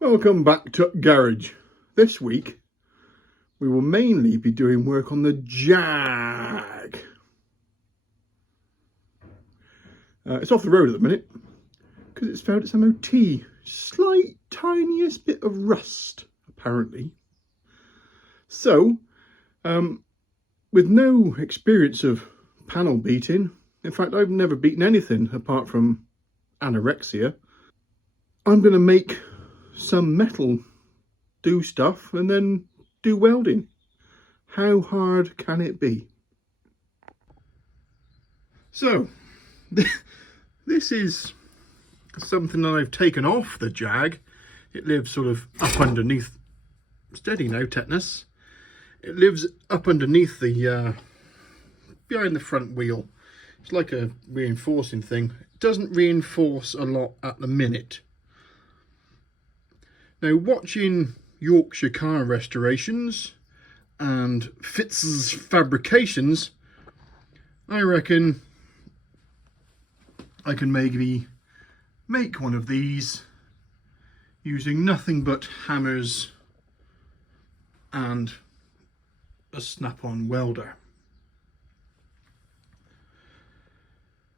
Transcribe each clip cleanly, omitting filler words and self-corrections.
Welcome back to Garage. This week we will mainly be doing work on the Jag. It's off the road at the minute because it's found its MOT. Slight tiniest bit of rust apparently. So with no experience of panel beating, in fact I've never beaten anything apart from anorexia, I'm going to make some metal do stuff and then do welding. How hard can it be? So this is something that I've taken off the Jag. It lives sort of up underneath, steady now tetanus, it lives up underneath the behind the front wheel. It's like a reinforcing thing. It doesn't reinforce a lot at the minute. Now, watching Yorkshire car restorations and Fitz's fabrications, I reckon I can maybe make one of these using nothing but hammers and a snap-on welder.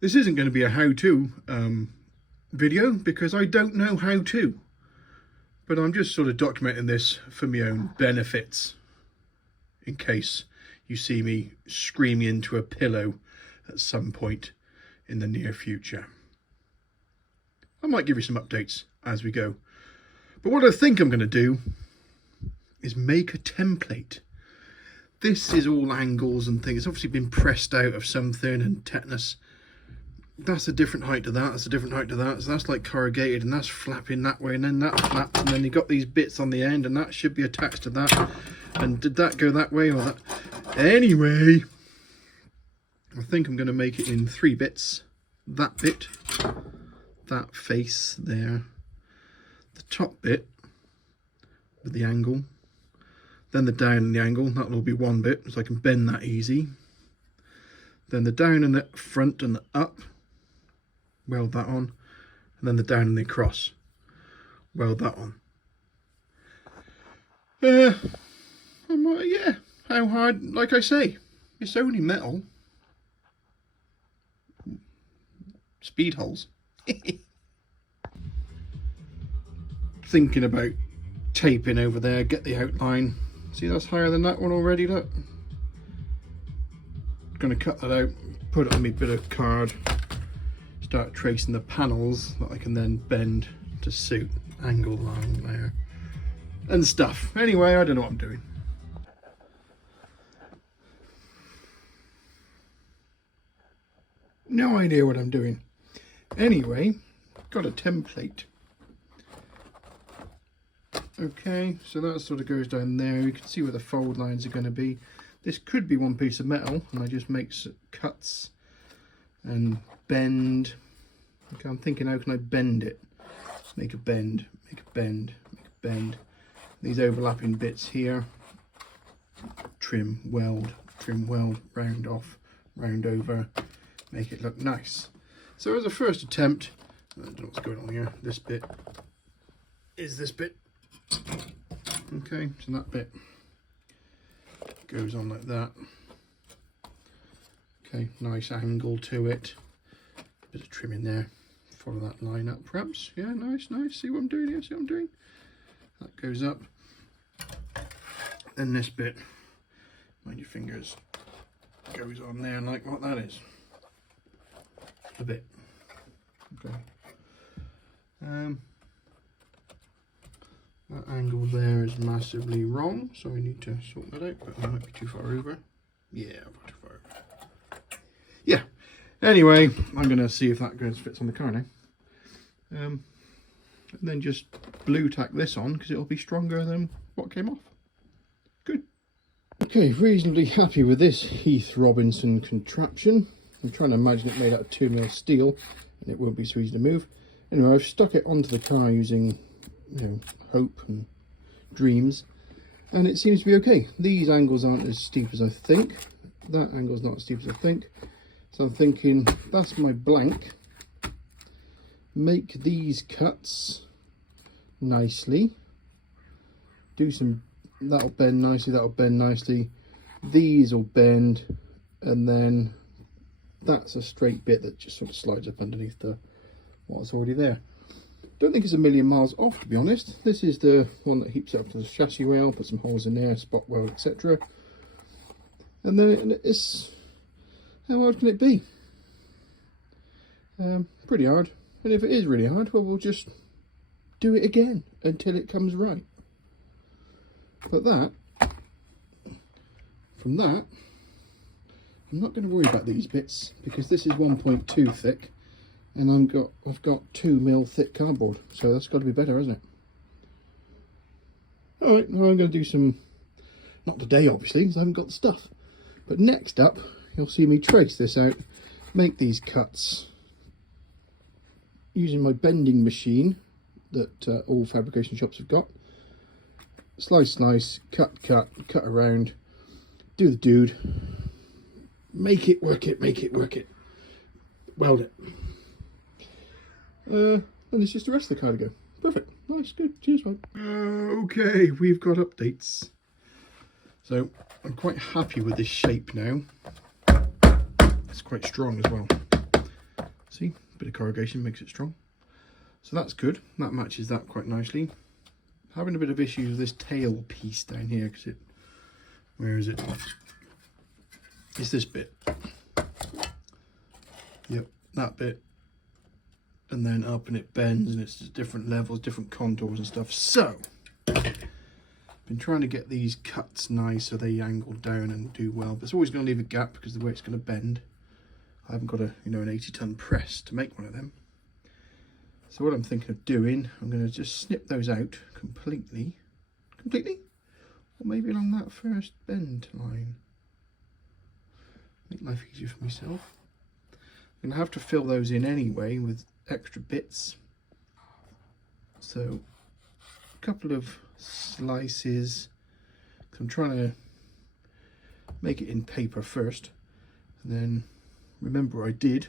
This isn't going to be a how-to video because I don't know how to. But I'm just sort of documenting this for my own benefits, in case you see me screaming into a pillow at some point in the near future. I might give you some updates as we go. But what I think I'm going to do is make a template. This is all angles and things. It's obviously been pressed out of something and tetanus. That's a different height to that, that's a different height to that, so that's like corrugated and that's flapping that way and then that flaps and then you've got these bits on the end and that should be attached to that, and did that go that way or that? Anyway, I think I'm going to make it in 3 bits. That bit, that face there, the top bit with the angle, then the down and the angle, that'll all be 1 bit so I can bend that easy, then the down and the front and the up, weld that on, and then the down and the across, weld that on. Yeah, how hard? Like I say, it's only metal. Speed holes. Thinking about taping over there, get the outline. See, that's higher than that one already, look. Gonna cut that out, put it on my bit of card, start tracing the panels that I can then bend to suit angle line there and stuff. Anyway, I don't know what I'm doing. No idea what I'm doing. Anyway, got a template. Okay, so that sort of goes down there. You can see where the fold lines are going to be. This could be one piece of metal and I just make cuts and bend. Okay, I'm thinking, how can I bend it? Make a bend, make a bend, make a bend. These overlapping bits here. Trim, weld, round off, round over. Make it look nice. So as a first attempt, I don't know what's going on here. This bit is this bit. Okay, so that bit goes on like that. Okay, nice angle to it. Bit of trim in there. Follow that line up perhaps. Yeah, nice, nice. See what I'm doing here? See what I'm doing? That goes up. Then this bit, mind your fingers, goes on there like what that is. A bit. Okay. That angle there is massively wrong, so I need to sort that out, but I might be too far over. Yeah, I've got too far over. Yeah. Anyway, I'm going to see if that goes fits on the car now. And then just blue tack this on because it'll be stronger than what came off. Good. Okay, reasonably happy with this Heath Robinson contraption. I'm trying to imagine it made out of 2mm steel and it won't be so easy to move. Anyway, I've stuck it onto the car using, you know, hope and dreams, and it seems to be okay. These angles aren't as steep as I think. That angle's not as steep as I think. So I'm thinking that's my blank. Make these cuts nicely. Do some, that'll bend nicely, that'll bend nicely. These will bend, and then that's a straight bit that just sort of slides up underneath the what's already there. Don't think it's a million miles off, to be honest. This is the one that heaps up to the chassis rail, put some holes in there, spot weld, etc. And then it's, how hard can it be? Pretty hard. And if it is really hard, well, we'll just do it again until it comes right. But that, from that, I'm not going to worry about these bits because this is 1.2 thick, and I've got 2 mil thick cardboard, so that's got to be better, hasn't it? All right, now I'm going to do some, not today obviously, because I haven't got the stuff. But next up, you'll see me trace this out, make these cuts using my bending machine that all fabrication shops have got. Slice, slice, cut around, do the dude, make it, work it, weld it. And it's just the rest of the car to go. Perfect, nice, good, cheers mate. Okay, we've got updates. So I'm quite happy with this shape now. It's quite strong as well. See, a bit of corrugation makes it strong. So that's good, that matches that quite nicely. Having a bit of issues with this tail piece down here because it, where is it? It's this bit. Yep, that bit. And then up and it bends and it's just different levels, different contours and stuff. So, been trying to get these cuts nice so they angle down and do well. But it's always going to leave a gap because of the way it's going to bend. I haven't got a, you know, an 80-ton press to make one of them. So what I'm thinking of doing, I'm going to just snip those out completely, or maybe along that first bend line. Make life easier for myself. I'm going to have to fill those in anyway with extra bits. So a couple of slices. I'm trying to make it in paper first, and then remember I did.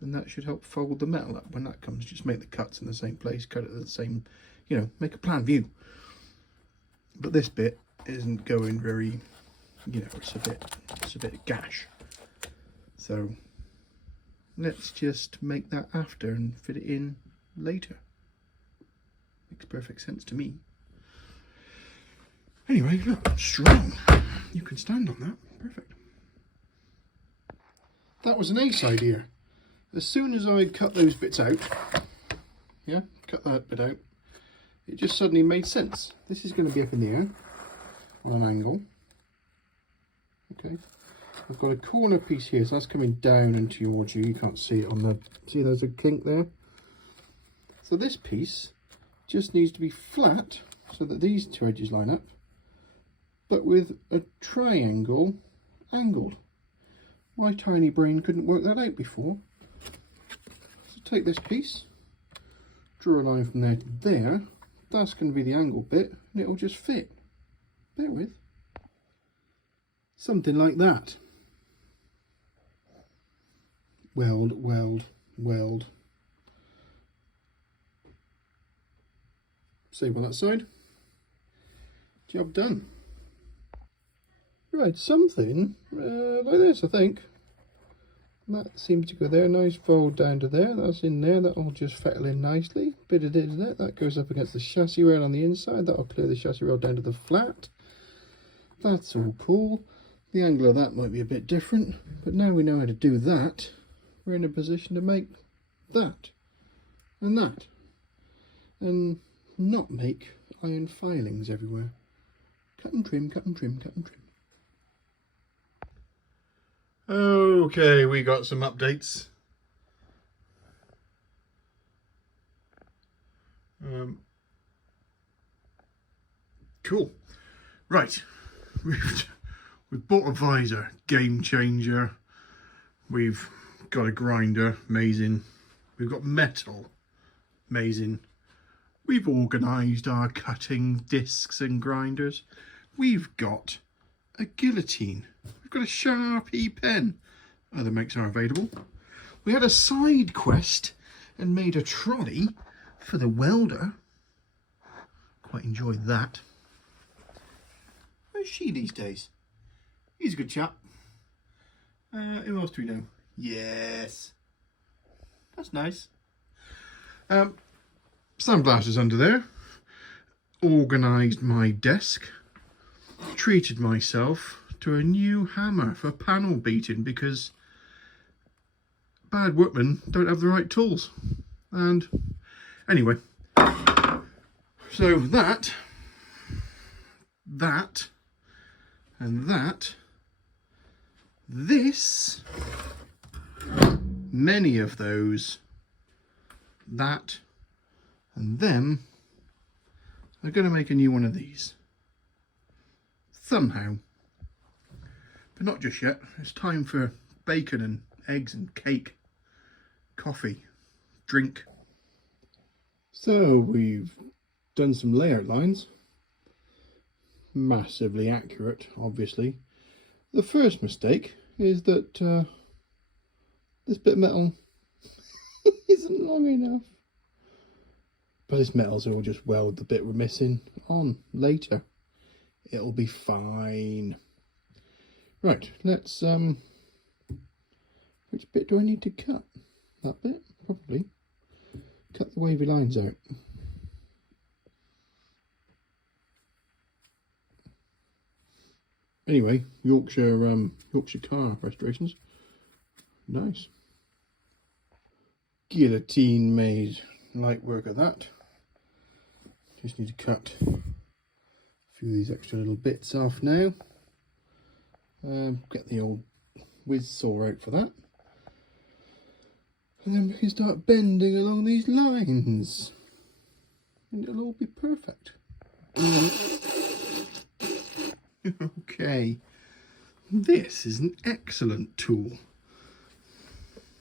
And that should help fold the metal up when that comes. Just make the cuts in the same place, cut it at the same, you know, make a plan view. But this bit isn't going very, you know, it's a bit gash. So let's just make that after and fit it in later. Makes perfect sense to me. Anyway, look, strong. You can stand on that. Perfect. That was an ace idea. As soon as I cut those bits out, yeah, cut that bit out, it just suddenly made sense. This is going to be up in the air on an angle. Okay, I've got a corner piece here, so that's coming down and towards you. You can't see it on the, see there's a kink there. So this piece just needs to be flat so that these two edges line up, but with a triangle angled. My tiny brain couldn't work that out before. Take this piece, draw a line from there to there, that's going to be the angle bit, and it'll just fit. Bear with. Something like that. Weld, weld, weld. Same on that side. Job done. Right, something like this, I think. That seems to go there, nice fold down to there, that's in there, that'll just fettle in nicely. Bit of that, that goes up against the chassis rail on the inside, that'll clear the chassis rail down to the flat. That's all cool. The angle of that might be a bit different, but now we know how to do that, we're in a position to make that, and not make iron filings everywhere. Cut and trim, cut and trim, cut and trim. Okay, we got some updates. Cool. Right, we've bought a visor, game changer. We've got a grinder, amazing. We've got metal, amazing. We've organised our cutting discs and grinders. We've got a guillotine. We've got a Sharpie pen. Other makes are available. We had a side quest and made a trolley for the welder. quite enjoy that. Where's she these days? He's a good chap. Who else do we know? Yes. That's nice. Sunglasses under there. Organised my desk. Treated myself to a new hammer for panel beating because bad workmen don't have the right tools. And anyway, so that, and that, this, many of those, that, and them are going to make a new one of these. Somehow. But not just yet. It's time for bacon and eggs and cake, coffee, drink. So we've done some layout lines. Massively accurate, obviously. The first mistake is that this bit of metal isn't long enough. But this metal, so we'll just weld the bit we're missing on later. It'll be fine. Right, let's which bit do I need to cut? That bit? Probably. Cut the wavy lines out. Anyway, Yorkshire car restorations. Nice. Guillotine made light work of that. Just need to cut a few of these extra little bits off now. Get the old whiz saw out for that. And then we can start bending along these lines. And it'll all be perfect. Okay. This is an excellent tool.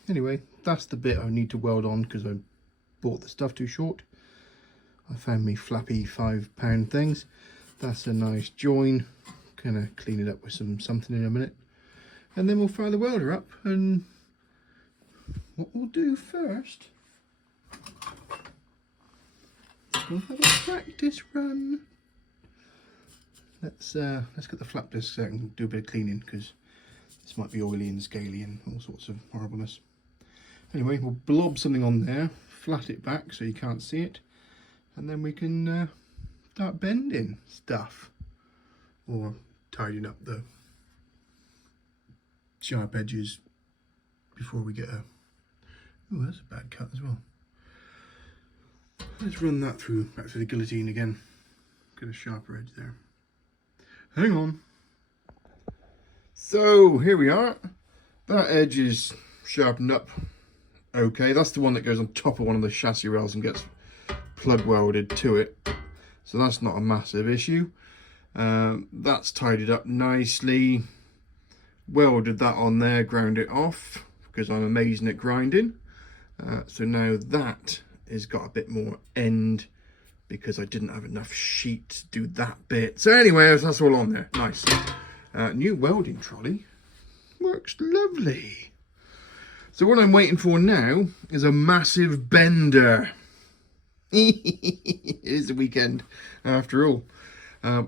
Anyway, that's the bit I need to weld on because I bought the stuff too short. I found me flappy £5 things. That's a nice join. Gonna clean it up with something in a minute. And then we'll fire the welder up, and what we'll do first, we'll have a practice run. Let's get the flap disc out and do a bit of cleaning because this might be oily and scaly and all sorts of horribleness. Anyway, we'll blob something on there, flat it back so you can't see it, and then we can start bending stuff or tidying up the sharp edges before we get a... Oh, that's a bad cut as well. Let's run that through, back to the guillotine again. Get a sharper edge there. Hang on. So, here we are. That edge is sharpened up. Okay, that's the one that goes on top of one of the chassis rails and gets plug welded to it. So that's not a massive issue. That's tidied up nicely. Welded that on there, ground it off because I'm amazing at grinding. So now that has got a bit more end because I didn't have enough sheet to do that bit. So anyway, that's all on there. Nice. New welding trolley. Works lovely. So what I'm waiting for now is a massive bender. It is the weekend after all. But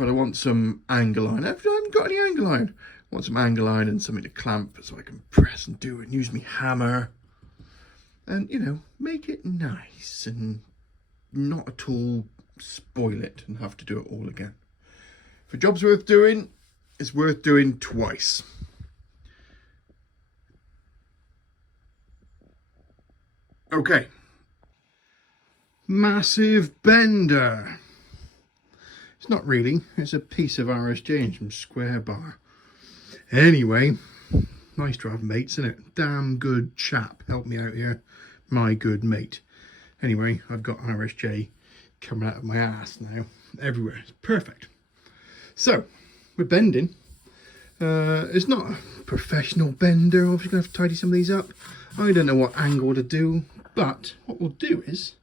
I want some angle iron. I haven't got any angle iron. I want some angle iron and something to clamp so I can press and do it and use my hammer. And, you know, make it nice and not at all spoil it and have to do it all again. If a job's worth doing, it's worth doing twice. Okay. Massive bender. It's not really. It's a piece of RSJ and some square bar. Anyway, nice to have mates, isn't it? Damn good chap. Help me out here. My good mate. Anyway, I've got RSJ coming out of my ass now. Everywhere. It's perfect. So, we're bending. It's not a professional bender. Obviously, going to have to tidy some of these up. I don't know what angle to do. But what we'll do is,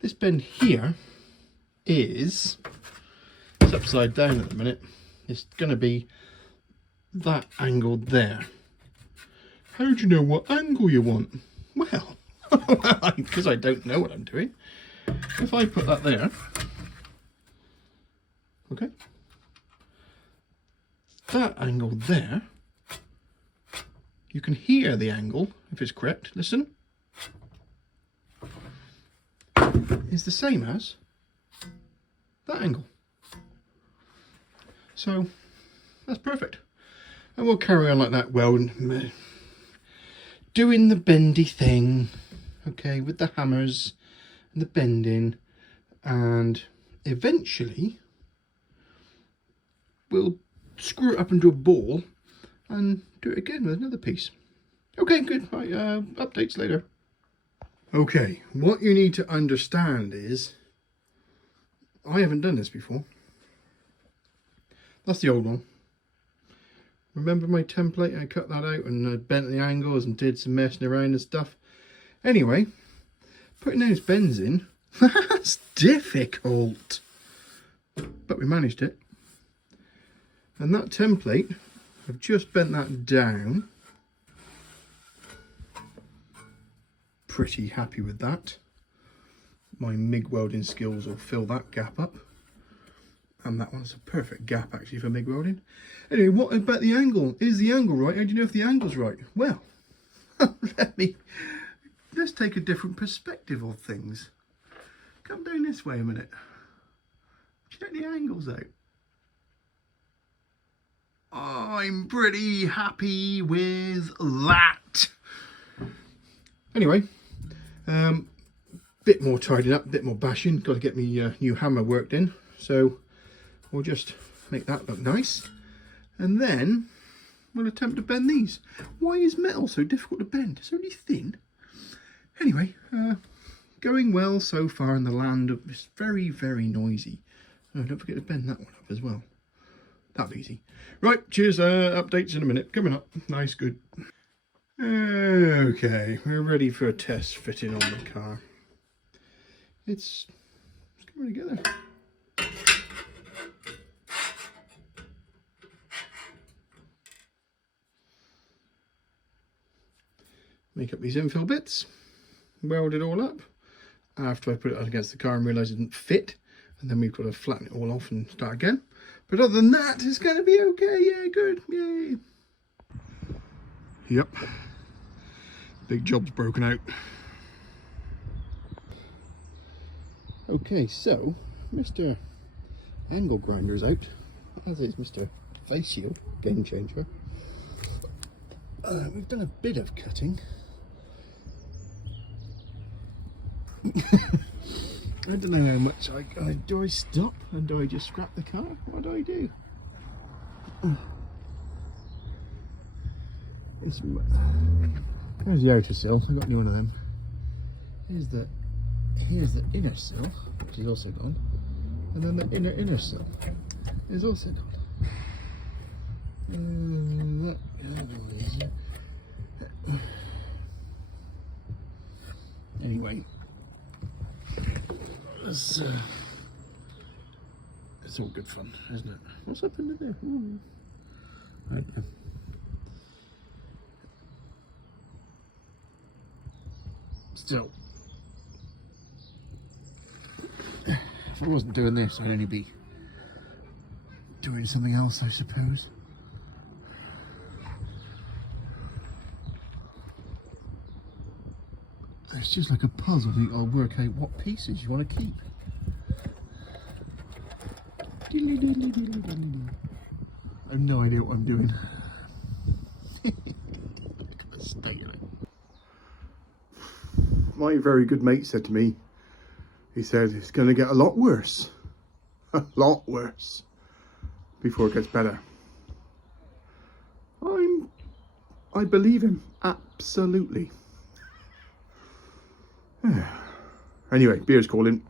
this bend here is, it's upside down at the minute. It's going to be that angle there. How do you know what angle you want? Well, because I don't know what I'm doing. If I put that there, Okay. That angle there, you can hear the angle, if it's correct, listen, is the same as that angle. So that's perfect. And we'll carry on like that, well, doing the bendy thing, okay, with the hammers and the bending, and eventually we'll screw it up into a ball and do it again with another piece. Okay, good. Right, updates later. Okay, what you need to understand is, I haven't done this before. That's the old one. Remember my template? I cut that out and bent the angles and did some messing around and stuff. Anyway, putting those bends in, that's difficult. But we managed it. And that template, I've just bent that down. Pretty happy with that. My MIG welding skills will fill that gap up. And that one's a perfect gap actually for MIG welding. Anyway, what about the angle? Is the angle right? How do you know if the angle's right? Well, let's take a different perspective of things. Come down this way a minute. Check the angles out. I'm pretty happy with that. Anyway, bit more tidying up, bit more bashing. Got to get me new hammer worked in. So we'll just make that look nice. And then we'll attempt to bend these. Why is metal so difficult to bend? It's only thin. Anyway, going well so far in the land of it's very, very noisy. Oh, don't forget to bend that one up as well. That'll be easy. Right, cheers, updates in a minute. Coming up. Nice, good. Okay, we're ready for a test fitting on the car. It's coming together. Make up these infill bits, weld it all up. After I put it up against the car and realised it didn't fit, and then we've got to flatten it all off and start again. But other than that, it's going to be okay. Yeah, good. Yay. Yep. Big job's broken out. Okay, so Mr. Angle Grinder's out, as is Mr. Face Shield, Game Changer. We've done a bit of cutting. I don't know how much do I stop and do I just scrap the car? What do I do? There's the outer sill. I got new one of them. Here's the inner sill, which is also gone, and then the inner sill is also gone. Anyway, it's all good fun, isn't it? What's up in there? Ooh. I don't know. Still, if I wasn't doing this, I'd only be doing something else, I suppose. It's just like a puzzle. I'll work out what pieces you want to keep. I have no idea what I'm doing. My very good mate said to me, he said, it's going to get a lot worse. A lot worse. Before it gets better. I believe him. Absolutely. Anyway, beer's calling.